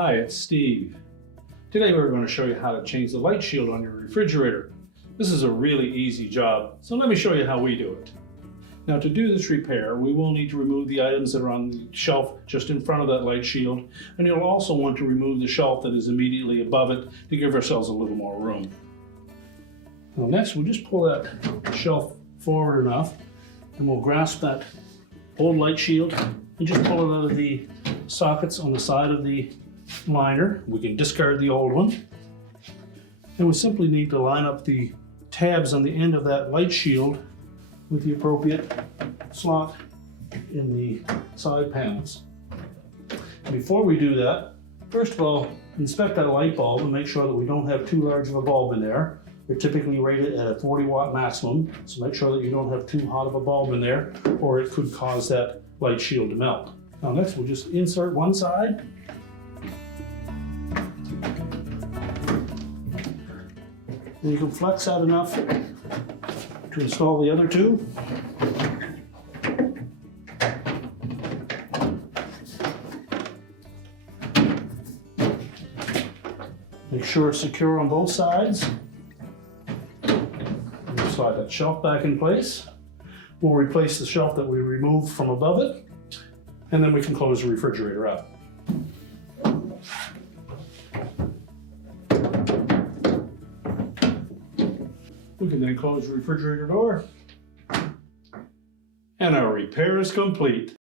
Hi, it's Steve. Today we're going to show you how to change the light shield on your refrigerator. This is a really easy job, so let me show you how we do it. Now, to do this repair, we will need to remove the items that are on the shelf just in front of that light shield, and you'll also want to remove the shelf that is immediately above it to give ourselves a little more room. Now next, we'll just pull that shelf forward enough, and we'll grasp that old light shield and just pull it out of the sockets on the side of the liner. We can discard the old one. And we simply need to line up the tabs on the end of that light shield with the appropriate slot in the side panels. Before we do that, first of all, inspect that light bulb and make sure that we don't have too large of a bulb in there. They're typically rated at a 40-watt maximum, so make sure that you don't have too hot of a bulb in there, or it could cause that light shield to melt. Now next, we'll just insert one side. And you can flex that enough to install the other two. Make sure it's secure on both sides. We'll slide that shelf back in place. We'll replace the shelf that we removed from above it, and then we can close the refrigerator up. We can then close the refrigerator door, and our repair is complete.